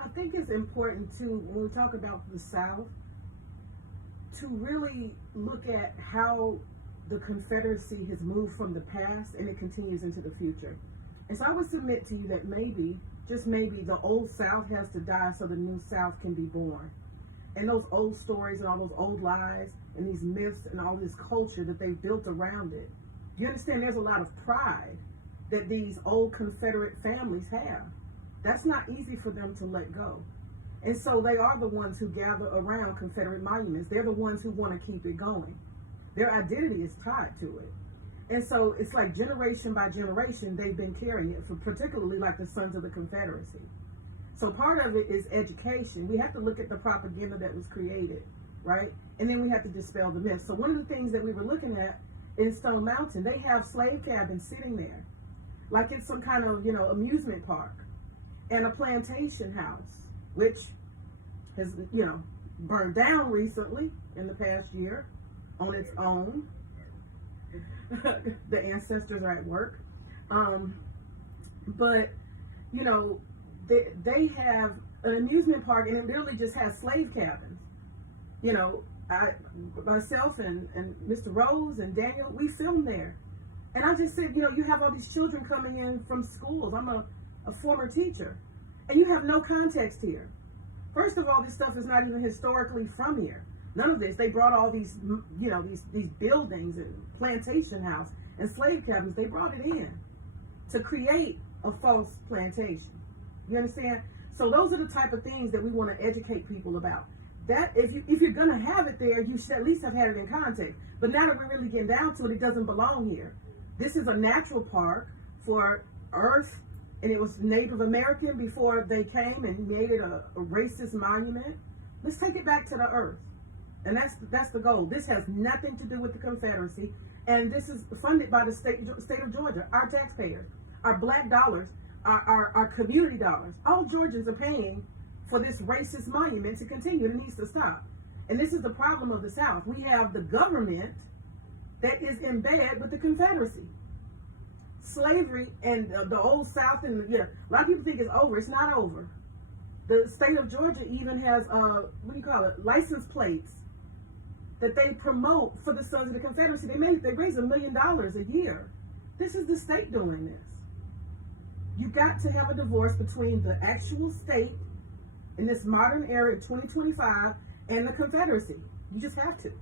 I think it's important to, when we talk about the South, to really look at how the Confederacy has moved from the past and it continues into the future. And so I would submit to you that maybe, just maybe, the old South has to die so the new South can be born. And those old stories and all those old lies and these myths and all this culture that they've built around it. You understand there's a lot of pride that these old Confederate families have. That's not easy for them to let go. And so they are the ones who gather around Confederate monuments. They're the ones who want to keep it going. Their identity is tied to it. And so it's like generation by generation, they've been carrying it, for particularly like the Sons of the Confederacy. So part of it is education. We have to look at the propaganda that was created, right? And then we have to dispel the myths. So one of the things that we were looking at in Stone Mountain, they have slave cabins sitting there, like it's some kind of, amusement park, and a plantation house, which has, burned down recently in the past year on its own. The ancestors are at work. But, they have an amusement park, and it literally just has slave cabins. Myself and Mr. Rose and Daniel, we filmed there. And I just said, you have all these children coming in from schools. I'm a former teacher. And you have no context here. First of all, this stuff is not even historically from here. None of this. They brought all these, these buildings and plantation house and slave cabins. They brought it in to create a false plantation. You understand? So those are the type of things that we want to educate people about. That if you're gonna have it there, you should at least have had it in context. But now that we're really getting down to it, it doesn't belong here. This is a natural park for Earth, and it was Native American before they came and made it a racist monument. Let's take it back to the Earth. And that's the goal. This has nothing to do with the Confederacy, and this is funded by the state of Georgia, our taxpayers, our black dollars, our community dollars. All Georgians are paying for this racist monument to continue. It needs to stop. And this is the problem of the South. We have the government that is in bed with the Confederacy. Slavery and the old South, and a lot of people think it's over. It's not over. The state of Georgia even has license plates that they promote for the Sons of the Confederacy. They raise $1 million a year. This is the state doing this. You got to have a divorce between the actual state in this modern era, 2025, and the Confederacy. You just have to.